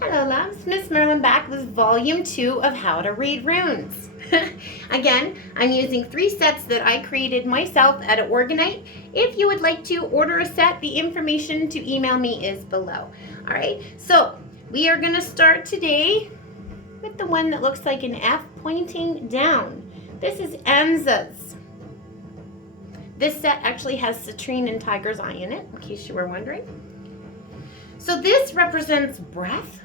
Hello loves, MsMerlin back with volume 2 of How to Read Runes. Again, I'm using 3 sets that I created myself at Organite. If you would like to order a set, the information to email me is below. Alright, so we are going to start today with the one that looks like an F pointing down. This is Ansuz. This set actually has citrine and tiger's eye in it, in case you were wondering. So this represents breath,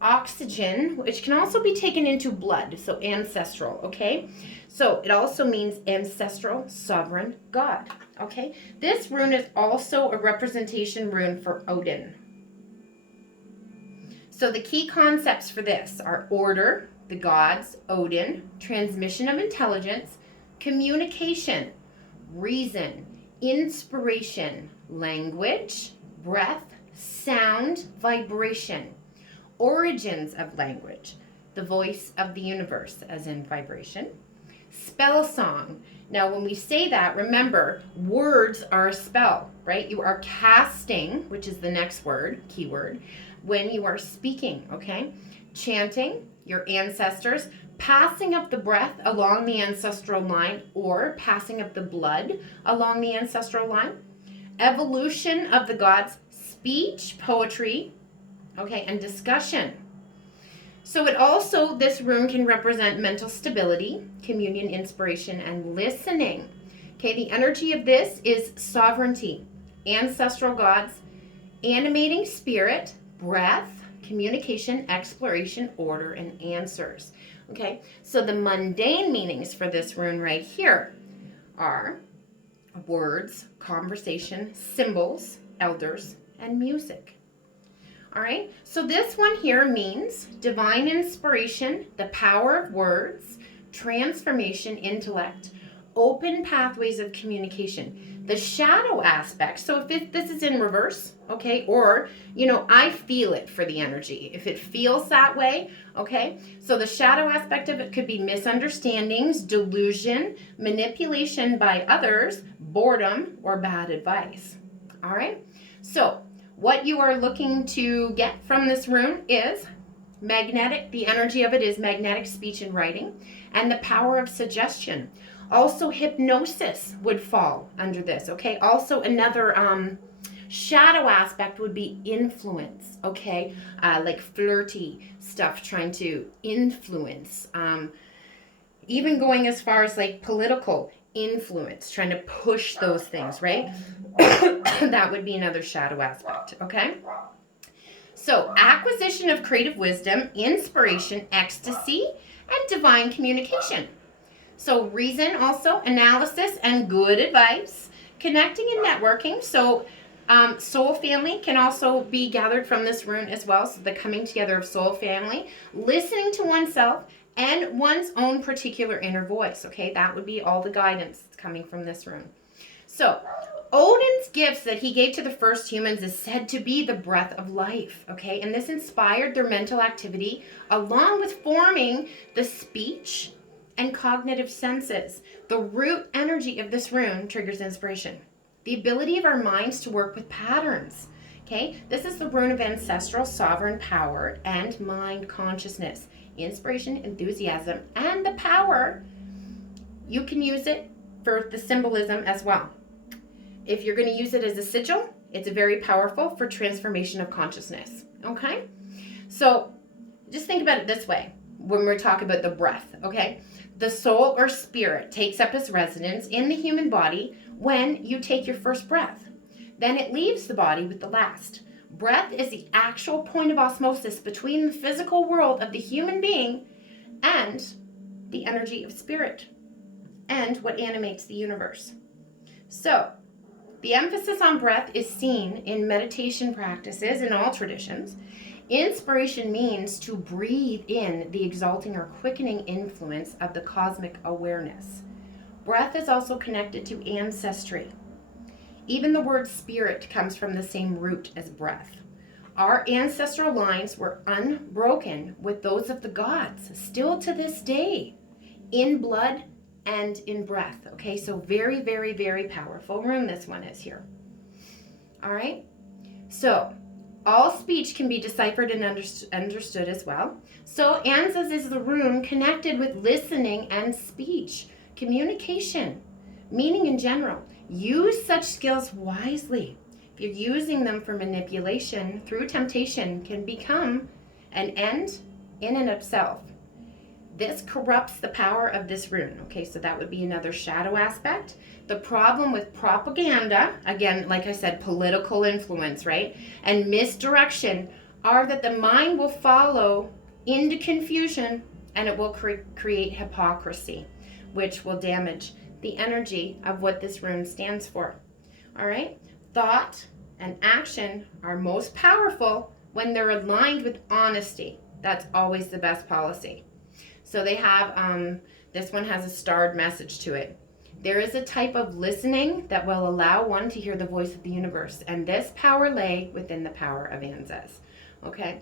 oxygen, which can also be taken into blood, so ancestral, okay? So it also means ancestral sovereign God, okay? This rune is also a representation rune for Odin. So the key concepts for this are order, the gods, Odin, transmission of intelligence, communication, reason, inspiration, language, breath, sound, vibration, origins of language, the voice of the universe, as in vibration, spell song. Now, when we say that, remember, words are a spell, right? You are casting, which is the next word, keyword, when you are speaking, okay? Chanting, your ancestors, passing up the breath along the ancestral line or passing up the blood along the ancestral line, evolution of the gods, speech, poetry, okay, and discussion. So it also, this rune can represent mental stability, communion, inspiration, and listening. Okay, the energy of this is sovereignty, ancestral gods, animating spirit, breath, communication, exploration, order, and answers. Okay, so the mundane meanings for this rune right here are words, conversation, symbols, elders, and music. All right, so this one here means divine inspiration, the power of words, transformation, intellect, open pathways of communication. The shadow aspect, so if this is in reverse, okay, or, I feel it for the energy. If it feels that way, okay, so the shadow aspect of it could be misunderstandings, delusion, manipulation by others, boredom, or bad advice. All right, so what you are looking to get from this rune is magnetic, the energy of it is magnetic speech and writing, and the power of suggestion. Also, hypnosis would fall under this, okay? Also, another shadow aspect would be influence, okay? Like flirty stuff, trying to influence. Even going as far as like political influence, trying to push those things, right? That would be another shadow aspect, okay? So, acquisition of creative wisdom, inspiration, ecstasy, and divine communication. So, reason also, analysis, and good advice, connecting and networking. So, soul family can also be gathered from this rune as well. So, the coming together of soul family, listening to oneself, and one's own particular inner voice, okay? That would be all the guidance that's coming from this rune. So, Odin's gifts that he gave to the first humans is said to be the breath of life, okay? And this inspired their mental activity along with forming the speech and cognitive senses. The root energy of this rune triggers inspiration. The ability of our minds to work with patterns, okay? This is the rune of ancestral sovereign power and mind consciousness. Inspiration, enthusiasm, and the power. You can use it for the symbolism as well. If you're going to use it as a sigil, it's very powerful for transformation of consciousness, okay? So just think about it this way when we're talking about the breath, okay? The soul or spirit takes up its residence in the human body when you take your first breath. Then it leaves the body with the last. Breath is the actual point of osmosis between the physical world of the human being and the energy of spirit and what animates the universe. So, the emphasis on breath is seen in meditation practices in all traditions. Inspiration means to breathe in the exalting or quickening influence of the cosmic awareness. Breath is also connected to ancestry. Even the word spirit comes from the same root as breath. Our ancestral lines were unbroken with those of the gods, still to this day, in blood and in breath. Okay, so very, very, very powerful rune this one is here. All right, so All speech can be deciphered and understood as well. So Ansuz is the rune connected with listening and speech, communication, meaning in general. Use such skills wisely. If you're using them for manipulation through temptation, can become an end in and of itself. This corrupts the power of this rune. Okay, so that would be another shadow aspect. The problem with propaganda, again, like I said, political influence, right, and misdirection are that the mind will follow into confusion and it will create hypocrisy, which will damage the energy of what this rune stands for. All right, thought and action are most powerful when they're aligned with honesty. That's always the best policy. So they have, this one has a starred message to it. There is a type of listening that will allow one to hear the voice of the universe, and this power lay within the power of Ansuz. Okay?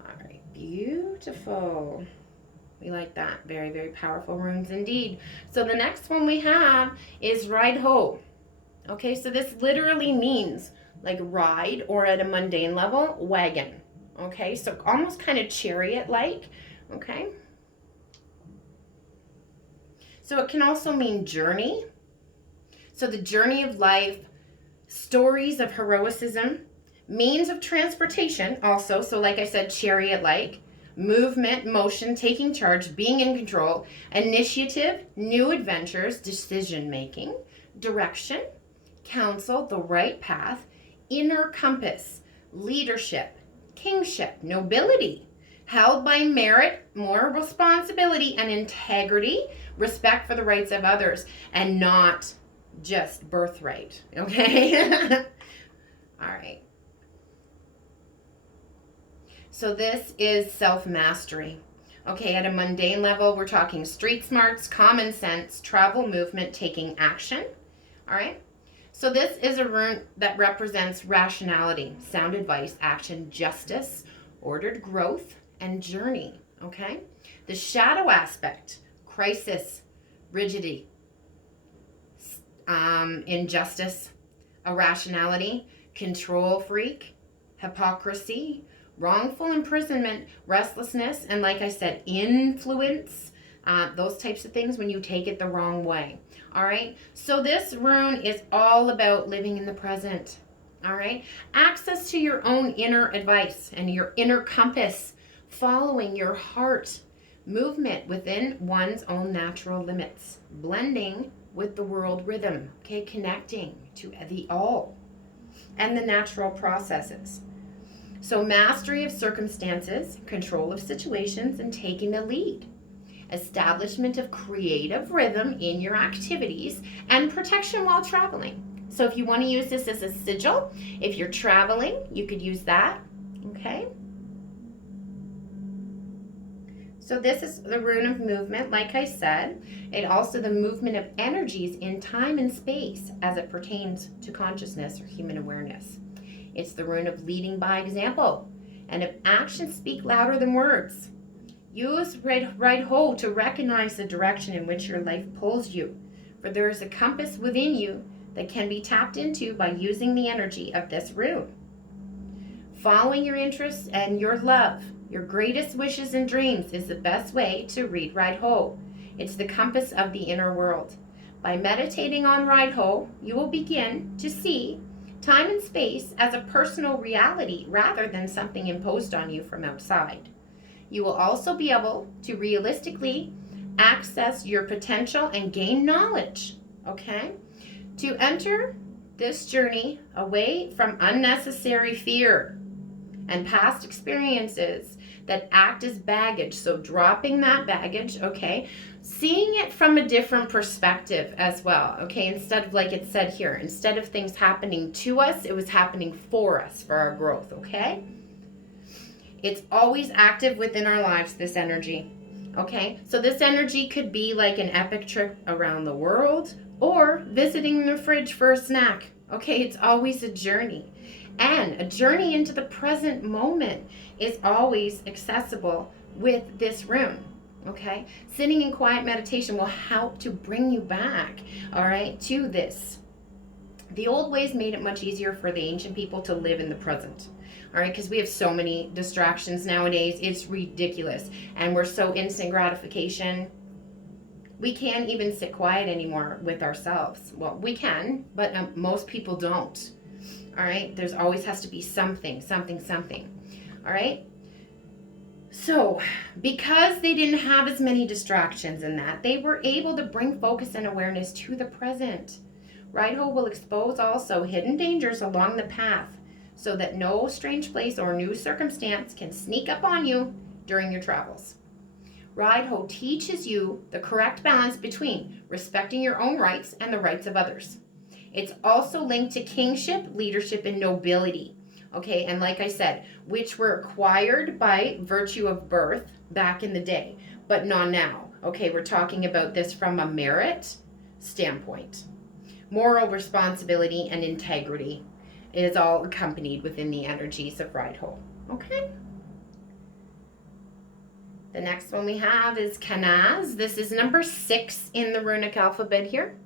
All right, beautiful. We like that. Very, very powerful runes indeed. So the next one we have is Raidho. Okay, so this literally means like ride, or at a mundane level, wagon. Okay, so almost kind of chariot-like. Okay? So it can also mean journey. So the journey of life, stories of heroism, means of transportation also. So like I said, chariot-like, movement, motion, taking charge, being in control, initiative, new adventures, decision-making, direction, counsel, the right path, inner compass, leadership, kingship, nobility, held by merit, moral responsibility, and integrity, respect for the rights of others, and not just birthright, okay? All right. So this is self-mastery. Okay, at a mundane level, we're talking street smarts, common sense, travel, movement, taking action. All right? So this is a rune that represents rationality, sound advice, action, justice, ordered growth, and journey. Okay? The shadow aspect, crisis, rigidity, injustice, irrationality, control freak, hypocrisy, wrongful imprisonment, restlessness, and like I said, influence, those types of things when you take it the wrong way. All right, so this rune is all about living in the present. All right, access to your own inner advice and your inner compass, following your heart, movement within one's own natural limits, blending with the world rhythm, okay, connecting to the all and the natural processes. So mastery of circumstances, control of situations, and taking the lead. Establishment of creative rhythm in your activities, and protection while traveling. So if you want to use this as a sigil, if you're traveling, you could use that, okay? So this is the rune of movement, like I said. It also the movement of energies in time and space as it pertains to consciousness or human awareness. It's the rune of leading by example, and if actions speak louder than words. Use Raidho to recognize the direction in which your life pulls you, for there is a compass within you that can be tapped into by using the energy of this rune. Following your interests and your love, your greatest wishes and dreams is the best way to read Raidho. It's the compass of the inner world. By meditating on Raidho, you will begin to see time and space as a personal reality rather than something imposed on you from outside. You will also be able to realistically access your potential and gain knowledge, okay? To enter this journey away from unnecessary fear and past experiences that act as baggage. So dropping that baggage, okay? Seeing it from a different perspective as well, okay? Instead of, like it said here, instead of things happening to us, it was happening for us, for our growth, okay? It's always active within our lives, this energy, okay? So this energy could be like an epic trip around the world or visiting the fridge for a snack, okay? It's always a journey. And a journey into the present moment is always accessible with this rune, okay? Sitting in quiet meditation will help to bring you back, all right, to this. The old ways made it much easier for the ancient people to live in the present, All right, because we have so many distractions nowadays. It's ridiculous. And we're so instant gratification. We can't even sit quiet anymore with ourselves. Well, we can, but most people don't. All right, there's always has to be something. All right. So, because they didn't have as many distractions in that, they were able to bring focus and awareness to the present. Raidho will expose also hidden dangers along the path so that no strange place or new circumstance can sneak up on you during your travels. Raidho teaches you the correct balance between respecting your own rights and the rights of others. It's also linked to kingship, leadership, and nobility. Okay, and like I said, which were acquired by virtue of birth back in the day, but not now. Okay, we're talking about this from a merit standpoint. Moral responsibility and integrity is all accompanied within the energies of Raidho. Okay. The next one we have is Kenaz. This is number 6 in the runic alphabet here.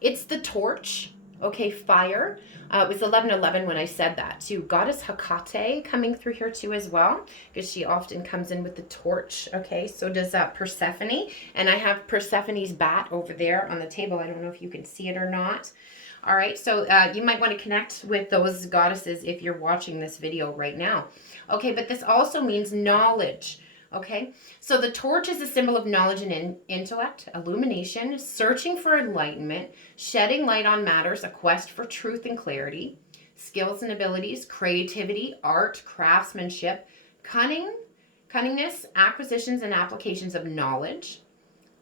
It's the torch. Okay, fire. It was 11:11 when I said that too. Goddess Hecate coming through here too as well, because she often comes in with the torch. Okay, so does Persephone, and I have Persephone's bat over there on the table. I don't know if you can see it or not. All right, so you might want to connect with those goddesses if you're watching this video right now. Okay, but this also means knowledge. Okay, so the torch is a symbol of knowledge and intellect, illumination, searching for enlightenment, shedding light on matters, a quest for truth and clarity, skills and abilities, creativity, art, craftsmanship, cunningness, acquisitions and applications of knowledge,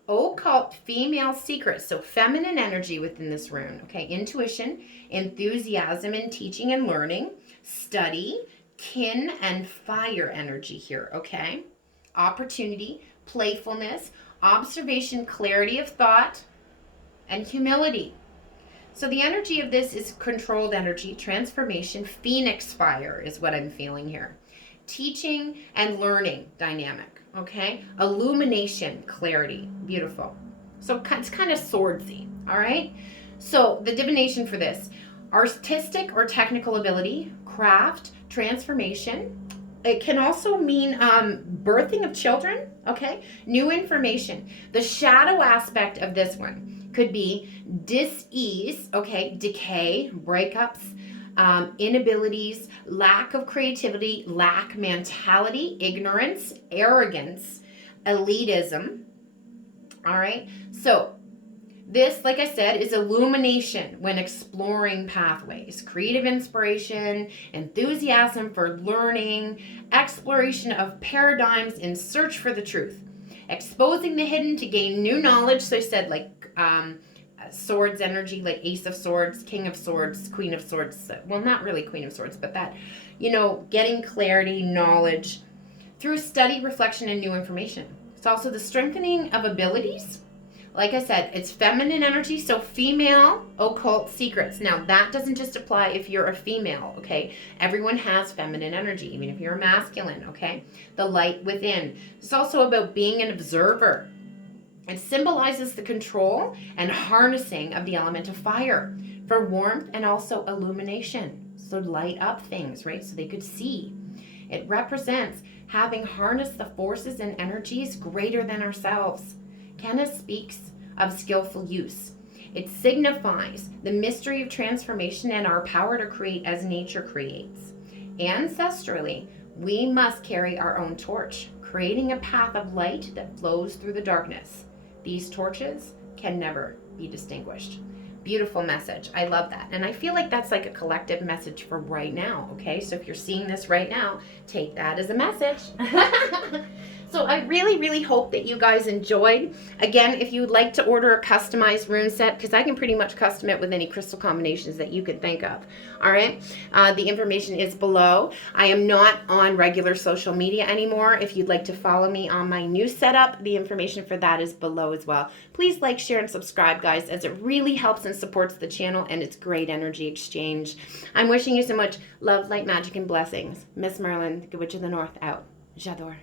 occult female secrets, so feminine energy within this rune, okay, intuition, enthusiasm in teaching and learning, study, kin and fire energy here, okay? Opportunity, playfulness, observation, clarity of thought, and humility. So the energy of this is controlled energy, transformation, phoenix fire is what I'm feeling here. Teaching and learning dynamic, okay? Illumination, clarity, beautiful. So it's kind of swordsy, all right? So the divination for this, artistic or technical ability, craft, transformation. It can also mean birthing of children, okay? New information. The shadow aspect of this one could be dis-ease, okay? Decay, breakups, inabilities, lack of creativity, lack mentality, ignorance, arrogance, elitism, all right? So this, like I said, is illumination when exploring pathways, creative inspiration, enthusiasm for learning, exploration of paradigms in search for the truth, exposing the hidden to gain new knowledge. So I said like swords energy, like Ace of Swords, King of Swords, Queen of Swords. Well, not really Queen of Swords, but that, you know, getting clarity, knowledge through study, reflection, and new information. It's also the strengthening of abilities. Like I said, it's feminine energy, so female occult secrets. Now, that doesn't just apply if you're a female, okay? Everyone has feminine energy, even if you're a masculine, okay? The light within. It's also about being an observer. It symbolizes the control and harnessing of the element of fire for warmth and also illumination. So light up things, right? So they could see. It represents having harnessed the forces and energies greater than ourselves. Kenaz speaks of skillful use. It signifies the mystery of transformation and our power to create as nature creates. Ancestrally, we must carry our own torch, creating a path of light that flows through the darkness. These torches can never be distinguished. Beautiful message. I love that. And I feel like that's like a collective message for right now, okay? So if you're seeing this right now, take that as a message. So I really, really hope that you guys enjoyed. Again, if you'd like to order a customized rune set, because I can pretty much custom it with any crystal combinations that you could think of. All right. The information is below. I am not on regular social media anymore. If you'd like to follow me on my new setup, the information for that is below as well. Please like, share, and subscribe, guys, as it really helps and supports the channel, and it's great energy exchange. I'm wishing you so much love, light, magic, and blessings. MsMerlin, the Good Witch of the North, out. J'adore.